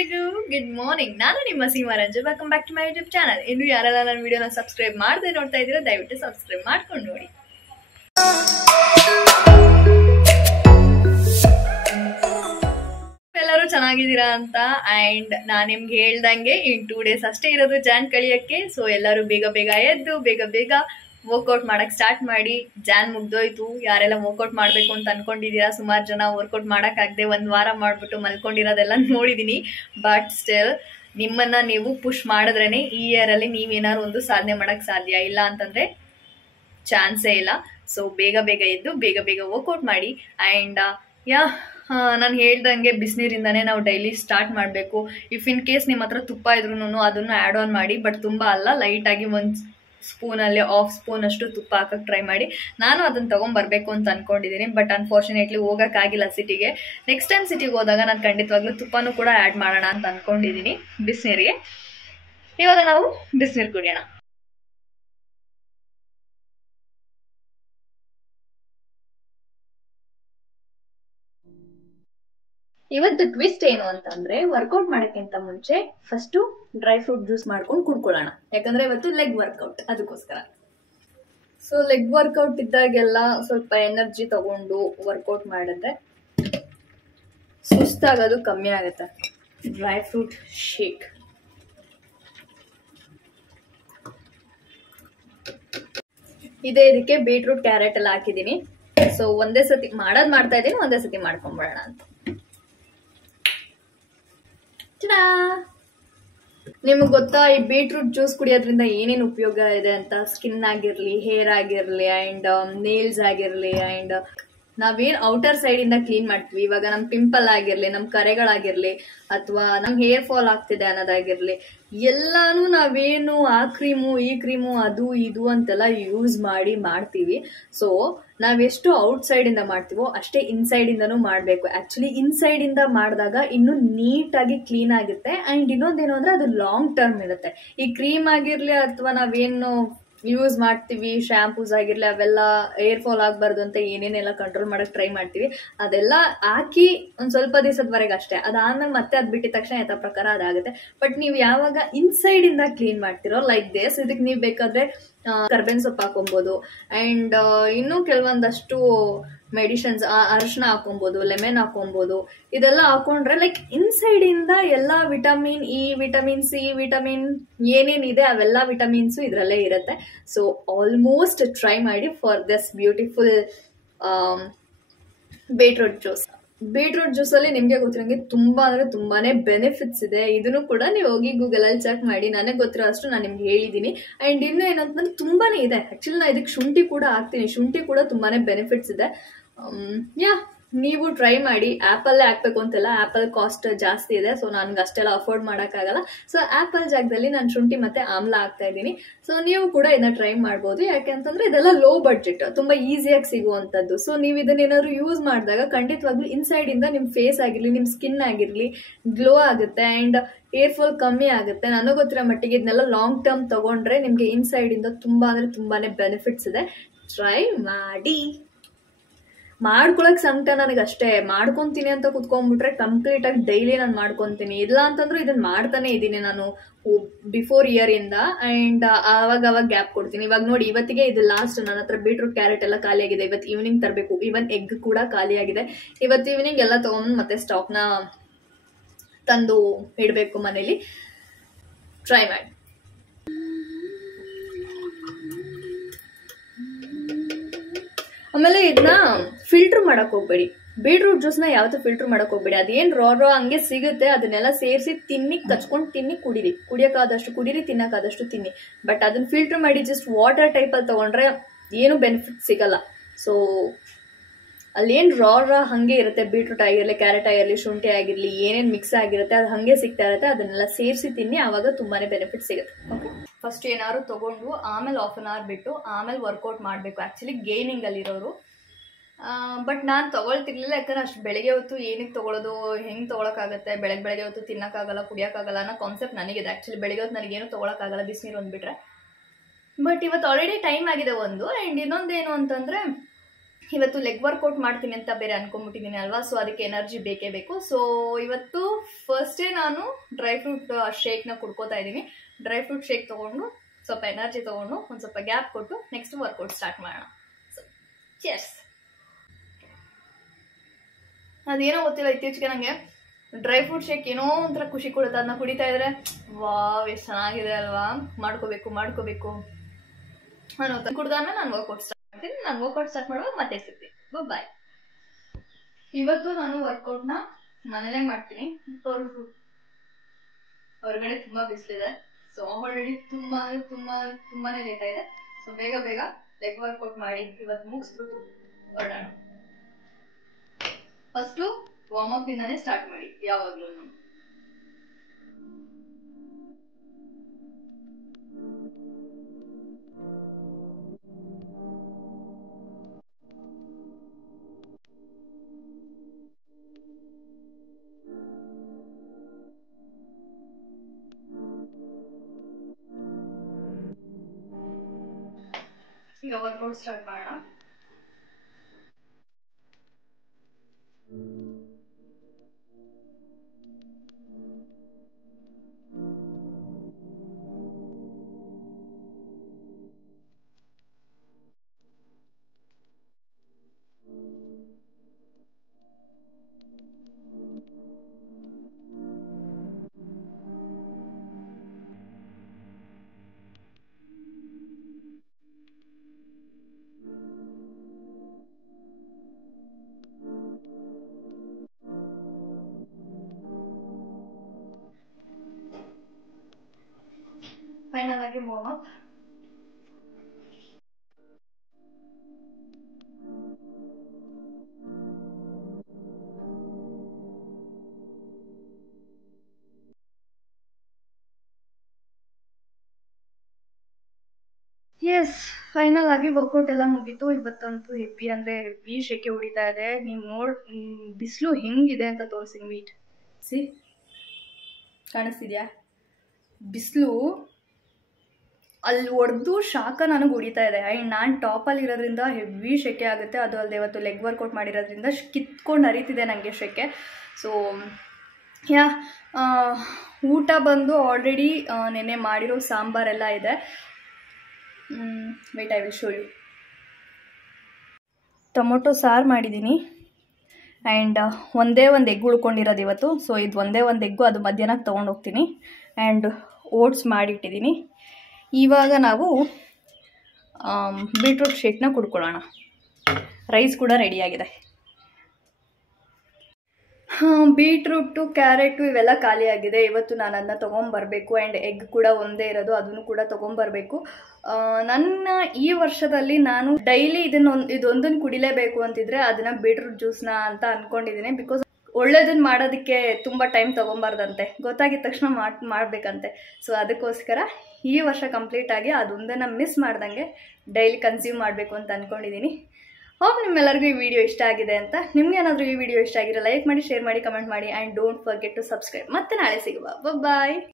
ಎಲ್ರಿಗೂ good morning. ನಾನು ನಿಮ್ಮ Seemaranju. Welcome back to my YouTube channel. ಇನ್ನು ಯಾರೆಲ್ಲ ನನ್ನ ವಿಡಿಯೋನ ಸಬ್ಸ್ಕ್ರೈಬ್ ಮಾಡದೆ ನೋಡ್ತಾ ಇದ್ದೀರಾ ದಯವಿಟ್ಟು ಸಬ್ಸ್ಕ್ರೈಬ್ ಮಾಡ್ಕೊಂಡು ನೋಡಿ. ಎಲ್ಲರೂ ಚೆನ್ನಾಗಿದ್ದೀರಾ ಅಂತ. ಅಂಡ್ ನಾನು ನಿಮ್ಗೆ ಹೇಳ್ದಂಗೆ ಇನ್ 2 days ಅಷ್ಟೇ ಇರೋದು ಜಾನ್ ಕಳಿಯಕ್ಕೆ. ಸೊ ಎಲ್ಲರೂ ಬೇಗ ಬೇಗ ಎದ್ದು ಬೇಗ ವರ್ಕೌಟ್ ಮಾಡಕ್ ಸ್ಟಾರ್ಟ್ ಮಾಡಿ. ಜಾನ್ ಮುಗ್ದೋಯ್ತು. ಯಾರೆಲ್ಲ ವರ್ಕೌಟ್ ಮಾಡ್ಬೇಕು ಅಂತ ಅನ್ಕೊಂಡಿದೀರಾ, ಸುಮಾರು ಜನ ವರ್ಕೌಟ್ ಮಾಡಕ್ಕಾಗದೆ 1 ವಾರ ಮಾಡ್ಬಿಟ್ಟು ಮಲ್ಕೊಂಡಿರೋದೆಲ್ಲ ನೋಡಿದೀನಿ. ಬಟ್ ಸ್ಟಿಲ್ ನಿಮ್ಮನ್ನ ನೀವು ಪುಷ್ ಮಾಡಿದ್ರೇನೆ ಈ ಇಯರ್ ಅಲ್ಲಿ ನೀವೇನಾದ್ರು ಒಂದು ಸಾಧನೆ ಮಾಡಕ್ ಸಾಧ್ಯ. ಇಲ್ಲ ಅಂತಂದ್ರೆ ಚಾನ್ಸೇ ಇಲ್ಲ. ಸೊ ಬೇಗ ಎದ್ದು ಬೇಗ ವರ್ಕೌಟ್ ಮಾಡಿ. ಅಂಡ್ ನಾನು ಹೇಳ್ದಂಗೆ ಬಿಸಿನೀರಿಂದಾನೇ ನಾವು ಡೈಲಿ ಸ್ಟಾರ್ಟ್ ಮಾಡಬೇಕು. ಇಫ್ ಇನ್ ಕೇಸ್ ನಿಮ್ಮ ಹತ್ರ ತುಪ್ಪ ಇದ್ರೂ ಅದನ್ನು ಆ್ಯಡ್ ಆನ್ ಮಾಡಿ. ಬಟ್ ತುಂಬ ಅಲ್ಲ, ಲೈಟಾಗಿ 1 ಸ್ಪೂನಲ್ಲಿ 1/2 ಸ್ಪೂನ್ ಅಷ್ಟು ತುಪ್ಪ ಹಾಕಕ್ಕೆ ಟ್ರೈ ಮಾಡಿ. ನಾನು ಅದನ್ನ ತಗೊಂಡ್ಬರ್ಬೇಕು ಅಂತ ಅನ್ಕೊಂಡಿದ್ದೀನಿ. ಬಟ್ ಅನ್ಫಾರ್ಚುನೇಟ್ಲಿ ಹೋಗೋಕ್ಕಾಗಿಲ್ಲ ಸಿಟಿಗೆ. ನೆಕ್ಸ್ಟ್ ಟೈಮ್ ಸಿಟಿಗೆ ಹೋದಾಗ ನಾನು ಖಂಡಿತವಾಗ್ಲೂ ತುಪ್ಪನೂ ಕೂಡ ಆ್ಯಡ್ ಮಾಡೋಣ ಅಂತ ಅನ್ಕೊಂಡಿದ್ದೀನಿ ಬಿಸಿನೀರಿಗೆ. ಇವಾಗ ನಾವು ಬಿಸಿನೀರು ಕುಡಿಯೋಣ. ಇವತ್ತು ಟ್ವಿಸ್ಟ್ ಏನು ಅಂತಂದ್ರೆ, ವರ್ಕೌಟ್ ಮಾಡೋಕ್ಕಿಂತ ಮುಂಚೆ ಫಸ್ಟ್ ಡ್ರೈ ಫ್ರೂಟ್ ಜ್ಯೂಸ್ ಮಾಡ್ಕೊಂಡು ಕುಡ್ಕೊಳ್ಳೋಣ. ಯಾಕಂದ್ರೆ ಇವತ್ತು ಲೆಗ್ ವರ್ಕೌಟ್, ಅದಕ್ಕೋಸ್ಕರ. ಸೊ ಲೆಗ್ ವರ್ಕೌಟ್ ಇದ್ದಾಗೆಲ್ಲ ಸ್ವಲ್ಪ ಎನರ್ಜಿ ತಗೊಂಡು ವರ್ಕೌಟ್ ಮಾಡಿದ್ರೆ ಸುಸ್ತಾಗೋದು ಕಮ್ಮಿ ಆಗುತ್ತೆ. Dry fruit shake. ಇದಕ್ಕೆ ಬೀಟ್ರೂಟ್ ಕ್ಯಾರೆಟ್ ಎಲ್ಲ ಹಾಕಿದ್ದೀನಿ. ಸೊ ಒಂದೇ ಸತಿ ಮಾಡ್ತಾ ಇದ್ದೀನಿ, ಒಂದೇ ಸತಿ ಮಾಡ್ಕೊಂಡ್ಬಿಡೋಣ ಅಂತ. ನಿಮ್ಗೆ ಗೊತ್ತಾ ಈ ಬೀಟ್ರೂಟ್ ಜ್ಯೂಸ್ ಕುಡಿಯೋದ್ರಿಂದ ಏನೇನು ಉಪಯೋಗ ಇದೆ ಅಂತ? ಸ್ಕಿನ್ ಆಗಿರ್ಲಿ, ಹೇರ್ ಆಗಿರ್ಲಿ, ಅಂಡ್ ನೇಲ್ಸ್ ಆಗಿರ್ಲಿ, ಅಂಡ್ ನಾವೇನ್ ಔಟರ್ ಸೈಡ್ ಇಂದ ಕ್ಲೀನ್ ಮಾಡ್ತೀವಿ. ಇವಾಗ ನಮ್ ಪಿಂಪಲ್ ಆಗಿರ್ಲಿ, ನಮ್ ಕರೆಗಳಾಗಿರ್ಲಿ, ಅಥವಾ ನಮ್ ಹೇರ್ ಫಾಲ್ ಆಗ್ತಿದೆ ಅನ್ನೋದಾಗಿರ್ಲಿ, ಎಲ್ಲಾನು ನಾವೇನು ಆ ಕ್ರೀಮು ಈ ಕ್ರೀಮು ಅದು ಇದು ಅಂತೆಲ್ಲ ಯೂಸ್ ಮಾಡ್ತೀವಿ. ಸೊ ನಾವೆಷ್ಟು ಔಟ್ ಸೈಡ್ ಇಂದ ಮಾಡ್ತೀವೋ ಅಷ್ಟೇ ಇನ್ಸೈಡ್ ಇಂದನೂ ಮಾಡ್ಬೇಕು. ಆಕ್ಚುಲಿ ಇನ್ಸೈಡ್ ಇಂದ ಮಾಡಿದಾಗ ಇನ್ನು ನೀಟಾಗಿ ಕ್ಲೀನ್ ಆಗುತ್ತೆ. ಅಂಡ್ ಇನ್ನೊಂದೇನು ಅಂದ್ರೆ ಅದು ಲಾಂಗ್ ಟರ್ಮ್ ಇರುತ್ತೆ. ಈ ಕ್ರೀಮ್ ಆಗಿರ್ಲಿ ಅಥವಾ ನಾವೇನು ಯೂಸ್ ಮಾಡ್ತೀವಿ, ಶಾಂಪೂಸ್ ಆಗಿರ್ಲಿ, ಅವೆಲ್ಲ ಏರ್ ಫಾಲ್ ಆಗಬಾರ್ದು ಅಂತ ಏನೇನೆಲ್ಲ ಕಂಟ್ರೋಲ್ ಮಾಡಕ್ ಟ್ರೈ ಮಾಡ್ತೀವಿ. ಅದೆಲ್ಲ ಹಾಕಿ ಒಂದ್ ಸ್ವಲ್ಪ ದಿವಸದವರೆಗೆ ಅಷ್ಟೇ. ಅದಾದ್ಮೇಲೆ ಮತ್ತೆ ಅದ್ ಬಿಟ್ಟಿದ ತಕ್ಷಣ ಯಥಾ ಪ್ರಕಾರ ಅದಾಗುತ್ತೆ. ಬಟ್ ನೀವು ಯಾವಾಗ ಇನ್ಸೈಡ್ ಇಂದ ಕ್ಲೀನ್ ಮಾಡ್ತಿರೋ ಲೈಕ್ ದಿಸ್, ಇದಕ್ಕೆ ನೀವು ಬೇಕಾದ್ರೆ ಕರ್ಬೇವಿನ ಸೊಪ್ಪು ಹಾಕೊಬಹುದು. ಅಂಡ್ ಇನ್ನೂ ಕೆಲವೊಂದಷ್ಟು ಮೆಡಿಸಿನ್ಸ್, ಅರಿಶಿನ ಹಾಕೊಬಹುದು, ಲೆಮನ್ ಹಾಕೊಬಹುದು. ಇದೆಲ್ಲ ಹಾಕೊಂಡ್ರೆ ಲೈಕ್ ಇನ್ಸೈಡ್ ಇಂದ ಎಲ್ಲ vitamin E, vitamin C, vitamin ಏನೇನಿದೆ ಅವೆಲ್ಲ ವಿಟಮಿನ್ಸ್ ಇದ್ರಲ್ಲೇ ಇರುತ್ತೆ. ಸೊ ಆಲ್ಮೋಸ್ಟ್ ಟ್ರೈ ಮಾಡಿ for this beautiful beetroot juice. Beetroot juice ಅಲ್ಲಿ ನಿಮ್ಗೆ ಗೊತ್ತಿರಂಗೆ ತುಂಬಾ ಅಂದ್ರೆ ತುಂಬಾನೇ ಬೆನಿಫಿಟ್ಸ್ ಇದೆ. ಇದನ್ನು ಕೂಡ ನೀವು ಹೋಗಿ ಗೂಗಲ್ ಅಲ್ಲಿ ಚೆಕ್ ಮಾಡಿ. ನನಗೆ ಗೊತ್ತಿರೋ ಅಷ್ಟು ನಾನು ನಿಮ್ಗೆ ಹೇಳಿದೀನಿ. ಅಂಡ್ ಇನ್ನು ಏನಂತಂದ್ರೆ ತುಂಬಾನೇ ಇದೆ. ಆಕ್ಚುಲಿ ನಾನು ಇದಕ್ಕೆ ಶುಂಠಿ ಕೂಡ ಹಾಕ್ತೀನಿ. ಶುಂಠಿ ಕೂಡ ತುಂಬಾನೇ ಬೆನಿಫಿಟ್ಸ್ ಇದೆ. ನೀವು ಟ್ರೈ ಮಾಡಿ. ಆಪಲ್ಲೇ ಹಾಕ್ಬೇಕು ಅಂತೆಲ್ಲ, ಆಪಲ್ ಕಾಸ್ಟ್ ಜಾಸ್ತಿ ಇದೆ. ಸೊ ನನ್ಗೆ ಅಷ್ಟೆಲ್ಲ ಅಫೋರ್ಡ್ ಮಾಡೋಕ್ಕಾಗಲ್ಲ. ಸೊ ಆಪಲ್ ಜಾಗದಲ್ಲಿ ನಾನು ಶುಂಠಿ ಮತ್ತೆ ಆಮ್ಲ ಹಾಕ್ತಾ ಇದ್ದೀನಿ. ಸೊ ನೀವು ಕೂಡ ಇದನ್ನ ಟ್ರೈ ಮಾಡ್ಬೋದು. ಯಾಕೆಂತಂದ್ರೆ ಇದೆಲ್ಲ ಲೋ ಬಡ್ಜೆಟ್, ತುಂಬಾ ಈಸಿಯಾಗಿ ಸಿಗುವಂತದ್ದು. ಸೊ ನೀವು ಇದನ್ನೇನಾದ್ರು ಯೂಸ್ ಮಾಡಿದಾಗ ಖಂಡಿತವಾಗ್ಲೂ ಇನ್ಸೈಡ್ ಇಂದ ನಿಮ್ ಫೇಸ್ ಆಗಿರ್ಲಿ, ನಿಮ್ ಸ್ಕಿನ್ ಆಗಿರ್ಲಿ ಗ್ಲೋ ಆಗುತ್ತೆ. ಅಂಡ್ ಏರ್ ಫಾಲ್ ಕಮ್ಮಿ ಆಗುತ್ತೆ. ನನಗೆ ಗೊತ್ತಿರೋ ಮಟ್ಟಿಗೆ ಇದನ್ನೆಲ್ಲ ಲಾಂಗ್ ಟರ್ಮ್ ತಗೊಂಡ್ರೆ ನಿಮ್ಗೆ ಇನ್ಸೈಡ್ ಇಂದ ತುಂಬಾ ಅಂದ್ರೆ ತುಂಬಾನೇ ಬೆನಿಫಿಟ್ಸ್ ಇದೆ. ಟ್ರೈ ಮಾಡಿ. ಮಾಡ್ಕೊಳಕ್ ಸಂಕಟ ನನಗೆ ಅಷ್ಟೇ. ಮಾಡ್ಕೊಂತೀನಿ ಅಂತ ಕುತ್ಕೊಂಡ್ಬಿಟ್ರೆ ಕಂಪ್ಲೀಟ್ ಆಗಿ ಡೈಲಿ ನಾನು ಮಾಡ್ಕೊಂತೀನಿ. ಇಲ್ಲ ಅಂತಂದ್ರೆ ಇದನ್ನ ಮಾಡ್ತಾನೆ ಇದ್ದೀನಿ ನಾನು ಬಿಫೋರ್ ಇಯರ್ ಇಂದ. ಅಂಡ್ ಅವಾಗ ಗ್ಯಾಪ್ ಕೊಡ್ತೀನಿ. ಇವಾಗ ನೋಡಿ, ಇವತ್ತಿಗೆ ಇದು ಲಾಸ್ಟ್. ನನ್ನ ಹತ್ರ ಬೀಟ್ರೂಟ್ ಕ್ಯಾರೆಟ್ ಎಲ್ಲ ಖಾಲಿ ಆಗಿದೆ. ಇವತ್ತು ಈವ್ನಿಂಗ್ ತರಬೇಕು. ಈವನ್ ಎಗ್ ಕೂಡ ಖಾಲಿ ಆಗಿದೆ. ಇವತ್ತು ಈವ್ನಿಂಗ್ ಎಲ್ಲ ತಗೊಂಡು ಮತ್ತೆ ಸ್ಟಾಕ್ ನ ತಂದು ಇಡಬೇಕು ಮನೇಲಿ. ಟ್ರೈ ಮಾಡಿ. ಆಮೇಲೆ ಇದನ್ನ ಫಿಲ್ಟರ್ ಮಾಡಕ್ ಹೋಗ್ಬೇಡಿ. ಬೀಟ್ರೂಟ್ ಜ್ಯೂಸ್ನ ಯಾವತ್ತೂ ಫಿಲ್ಟರ್ ಮಾಡಕ್ ಹೋಗ್ಬೇಡಿ. ಅದೇನ್ ರಾ ಹಂಗೆ ಸಿಗುತ್ತೆ, ಅದನ್ನೆಲ್ಲ ಸೇರಿಸಿ ಕಚ್ಕೊಂಡು ತಿನ್ನಿ ಕುಡೀರಿ. ಕುಡಿಯೋಕ್ಕಾದಷ್ಟು ಕುಡೀರಿ, ತಿನ್ನೋಕ್ಕಾದಷ್ಟು ತಿನ್ನಿ. ಬಟ್ ಅದನ್ನ ಫಿಲ್ಟರ್ ಮಾಡಿ ಜಸ್ಟ್ ವಾಟರ್ ಟೈಪಲ್ಲಿ ತಗೊಂಡ್ರೆ ಏನು ಬೆನಿಫಿಟ್ ಸಿಗಲ್ಲ. ಸೊ ಅಲ್ಲೇನು ರಾ ಹಂಗೆ ಇರುತ್ತೆ. ಬೀಟ್ರೂಟ್ ಆಗಿರಲಿ, ಕ್ಯಾರೆಟ್ ಆಗಿರಲಿ, ಶುಂಠಿ ಆಗಿರಲಿ, ಏನೇನು ಮಿಕ್ಸ್ ಆಗಿರುತ್ತೆ ಅದು ಹಂಗೆ ಸಿಗ್ತಾ ಇರುತ್ತೆ. ಅದನ್ನೆಲ್ಲ ಸೇರಿಸಿ ತಿನ್ನಿ, ಆವಾಗ ತುಂಬಾನೇ ಬೆನಿಫಿಟ್ ಸಿಗುತ್ತೆ. ಓಕೆ, ಫಸ್ಟ್ ಏನಾದ್ರು ತಗೊಂಡು ಆಮೇಲೆ 1/2 hour ಬಿಟ್ಟು ಆಮೇಲೆ ವರ್ಕೌಟ್ ಮಾಡಬೇಕು. Actually gaining ಅಲ್ಲಿರೋರು. ಬಟ್ ನಾನು ತಗೊಳ್ತಿರ್ಲಿಲ್ಲ. ಯಾಕಂದ್ರೆ ಅಷ್ಟು ಬೆಳಗ್ಗೆ ಹೊತ್ತು ಏನಕ್ಕೆ ತಗೊಳ್ಳೋದು, ಹೆಂಗೆ ತೊಗೊಳಕ್ಕಾಗತ್ತೆ, ಬೆಳಗ್ಗೆ ಹೊತ್ತು ತಿನ್ನೋಕ್ಕಾಗಲ್ಲ, ಕುಡಿಯೋಕ್ಕಾಗಲ್ಲ ಅನ್ನೋ ಕಾನ್ಸೆಪ್ಟ್ ನನಗಿದೆ. ಆ್ಯಕ್ಚುಲಿ ಬೆಳಗ್ಗೆ ಹೊತ್ತು ನನಗೇನು ತೊಗೊಳಕ್ಕಾಗಲ್ಲ, ಬಿಸಿನೀರು ಒಂದ್ಬಿಟ್ರೆ. ಬಟ್ ಇವತ್ತು ಆಲ್ರೆಡಿ ಟೈಮ್ ಆಗಿದೆ ಒಂದು. ಆ್ಯಂಡ್ ಇನ್ನೊಂದೇನು ಅಂತಂದರೆ ಇವತ್ತು ಲೆಗ್ ವರ್ಕೌಟ್ ಮಾಡ್ತೀನಿ ಅಂತ ಬೇರೆ ಅನ್ಕೊಂಡ್ಬಿಟ್ಟಿದ್ದೀನಿ ಅಲ್ವಾ, ಸೊ ಅದಕ್ಕೆ ಎನರ್ಜಿ ಬೇಕೇ ಬೇಕು. ಸೊ ಇವತ್ತು ಫಸ್ಟೇ ನಾನು ಡ್ರೈ ಫ್ರೂಟ್ ಶೇಕ್ನ ಕುಡ್ಕೋತಾ ಇದ್ದೀನಿ. ಡ್ರೈ ಫ್ರೂಟ್ ಶೇಕ್ ತೊಗೊಂಡು ಸ್ವಲ್ಪ ಎನರ್ಜಿ ತೊಗೊಂಡು ಒಂದು ಸ್ವಲ್ಪ ಗ್ಯಾಪ್ ಕೊಟ್ಟು ನೆಕ್ಸ್ಟ್ ವರ್ಕೌಟ್ ಸ್ಟಾರ್ಟ್ ಮಾಡೋಣ. So cheers. ಅದೇನೋ ಗೊತ್ತಿಲ್ಲ, ಇತ್ತೀಚೆಗೆ ನನಗೆ ಡ್ರೈ ಫ್ರೂಟ್ ಶೇಕ್ ಏನೋ ಒಂಥರ ಖುಷಿ ಕೊಡುತ್ತೆ. ಅದನ್ನ ಕುಡಿತಾ ಇದ್ರೆ ವಾವ್ ಎಷ್ಟು ಚೆನ್ನಾಗಿದೆ ಅಲ್ವಾ, ಮಾಡ್ಕೋಬೇಕು ನಾನು ಕುಡ್ದಾದ್ಮೇಲೆ ನಾನು ವರ್ಕೌಟ್ ಸ್ಟಾರ್ಟ್ ಮಾಡ್ತೀನಿ. ನಾನು ವರ್ಕೌಟ್ ಸ್ಟಾರ್ಟ್ ಮಾಡುವಾಗ ಮತ್ತೆ ಸಿಗ್ತೀನಿ. ಬಾಯ್. ಇವತ್ತು ನಾನು ವರ್ಕೌಟ್ನ ಮನೇಲೆ ಮಾಡ್ತೀನಿ. ಹೊರಗಡೆ ತುಂಬಾ ಬಿಸಿಲಿದೆ, ಸೊ ಆಲ್ರೆಡಿ ತುಂಬಾನೇ ಲೇಟ್ ಆಗಿದೆ. ಸೊ ಬೇಗ ಲೆಗ್ ವರ್ಕೌಟ್ ಮಾಡಿ ಇವತ್ತು ಮುಗಿಸ್ಬಿಟ್ಟು ಹೊರಡೋಣ. ಫಸ್ಟು ವಾರ್ಮ್ ಅಪ್ ಇಂದಾನೆ ಸ್ಟಾರ್ಟ್ ಮಾಡಿ ಯಾವಾಗ್ಲೂ. ಈಗ ವರ್ಕೌಟ್ ಸ್ಟಾರ್ಟ್ ಮಾಡೋಣ. ಫೈನಲ್ ಆಗಿ ವಾರ್ಮ್ ಅಪ್. ಎಸ್, ಫೈನಲ್ ಆಗಿ ವರ್ಕೌಟ್ ಎಲ್ಲ ಮುಗೀತು. ಇವತ್ತಂತೂ ಹೆವಿ ಅಂದ್ರೆ ಹೆವಿ ಶೆಕೆ ಹೊಡಿತಾ ಇದೆ. ನೀವು ಬಿಸಿಲು ಹೆಂಗಿದೆ ಅಂತ ತೋರಿಸ್ತೀನಿ. ವೀಟ್ ಸಿ, ಕಾಣಿಸ್ತಿದ್ಯಾ? ಬಿಸಿಲು ಅಲ್ಲಿ ಹೊಡೆದು ಶಾಖ ನನಗೆ ಹೊಡಿತಾ ಇದೆ. ಆ್ಯಂಡ್ ನಾನು ಟಾಪಲ್ಲಿ ಇರೋದ್ರಿಂದ ಹೆವಿ ಶೆಕೆ ಆಗುತ್ತೆ. ಅದು ಅಲ್ಲದೆ ಇವತ್ತು ಲೆಗ್ ವರ್ಕೌಟ್ ಮಾಡಿರೋದ್ರಿಂದ ಕಿತ್ಕೊಂಡು ಹರಿತಿದೆ ನನಗೆ ಶೆಕೆ. ಸೊ ಯಾ, ಊಟ ಬಂದು ಆಲ್ರೆಡಿ ನೆನ್ನೆ ಮಾಡಿರೋ ಸಾಂಬಾರೆಲ್ಲ ಇದೆ. Wait, I will show you. Tomato ಸಾರು ಮಾಡಿದ್ದೀನಿ. ಆ್ಯಂಡ್ ಒಂದೇ ಒಂದು ಎಗ್ ಉಳ್ಕೊಂಡಿರೋದು ಇವತ್ತು. ಸೊ ಇದು ಒಂದೇ ಒಂದು ಎಗ್ಗು, ಅದು ಮಧ್ಯಾಹ್ನಕ್ಕೆ ತೊಗೊಂಡೋಗ್ತೀನಿ. And oats ಮಾಡಿಟ್ಟಿದ್ದೀನಿ. ಇವಾಗ ನಾವು ಬೀಟ್ರೂಟ್ ಶೇಕ್ನ ಕುಡ್ಕೊಳ್ಳೋಣ. ರೈಸ್ ಕೂಡ ರೆಡಿಯಾಗಿದೆ. ಬೀಟ್ರೂಟು, ಕ್ಯಾರೆಟು ಇವೆಲ್ಲ ಖಾಲಿಯಾಗಿದೆ. ಇವತ್ತು ನಾನು ಅದನ್ನ ತೊಗೊಂಬರ್ಬೇಕು. ಆ್ಯಂಡ್ ಎಗ್ ಕೂಡ ಒಂದೇ ಇರೋದು, ಅದನ್ನು ಕೂಡ ತೊಗೊಂಬರ್ಬೇಕು. ನನ್ನ ಈ ವರ್ಷದಲ್ಲಿ ನಾನು ಡೈಲಿ ಇದೊಂದನ್ನು ಕುಡಿಲೇಬೇಕು ಅಂತಿದ್ರೆ ಅದನ್ನ ಬೀಟ್ರೂಟ್ ಜ್ಯೂಸ್ನ ಅಂತ ಅಂದ್ಕೊಂಡಿದ್ದೀನಿ. ಬಿಕಾಸ್ ಒಳ್ಳೇದನ್ನ ಮಾಡೋದಕ್ಕೆ ತುಂಬ ಟೈಮ್ ತೊಗೊಂಬಾರ್ದಂತೆ, ಗೊತ್ತಾಗಿದ ತಕ್ಷಣ ಮಾಡಬೇಕಂತೆ. ಸೊ ಅದಕ್ಕೋಸ್ಕರ ಈ ವರ್ಷ ಕಂಪ್ಲೀಟ್ ಆಗಿ ಅದೊಂದನ್ನು ಮಿಸ್ ಮಾಡ್ದಂಗೆ ಡೈಲಿ ಕನ್ಸ್ಯೂಮ್ ಮಾಡಬೇಕು ಅಂತ ಅಂದ್ಕೊಂಡಿದ್ದೀನಿ. ಹೋಪ್ ನಿಮ್ಮೆಲ್ಲರಿಗೂ ಈ ವಿಡಿಯೋ ಇಷ್ಟ ಆಗಿದೆ ಅಂತ. ನಿಮ್ಗೆ ಏನಾದರೂ ಈ ವಿಡಿಯೋ ಇಷ್ಟ ಆಗಿರೋ ಲೈಕ್ ಮಾಡಿ, ಶೇರ್ ಮಾಡಿ, ಕಮೆಂಟ್ ಮಾಡಿ. And don't forget to subscribe. ಮತ್ತೆ ನಾಳೆ ಸಿಗುವ. ಬಾಯ್.